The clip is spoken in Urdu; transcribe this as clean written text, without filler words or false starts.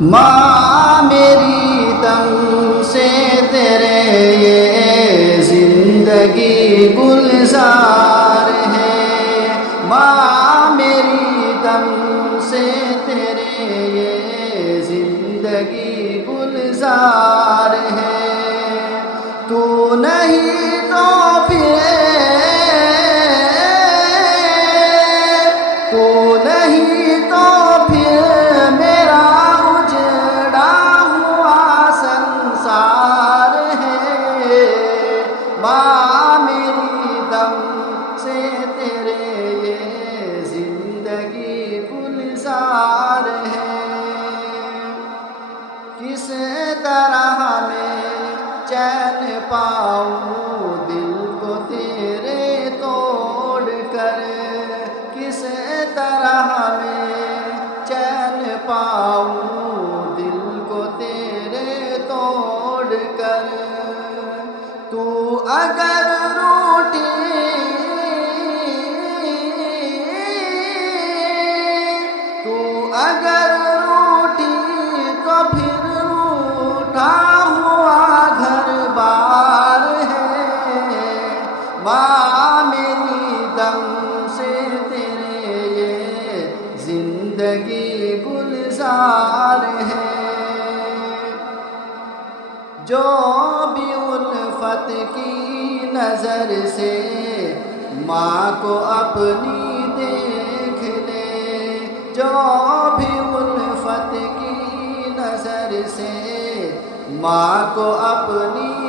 ماں میری دم سے تیرے یہ زندگی گلزار ہے، ماں میری دم سے تیرے یہ زندگی گلزار ہے، تو نہیں تو تو نہیں تو پھر میرا اجڑا ہوا سنسار ہے، ماں میری دم سے تیرے یہ زندگی گلزار ہے، کس طرح میں چین پاؤں دل کو تیرے توڑ کر، کس طرح میں چین پاؤں دل کو تیرے توڑ کر، تو اگر روٹی تو پھر روٹھا ہوا گھر بار ہے، ماں میری دم سے تیرے یہ زندگی گلزار ہے، جو بھی الفت کی نظر سے ماں کو اپنی دیکھ لے، جو بھی الفت کی نظر سے ماں کو اپنی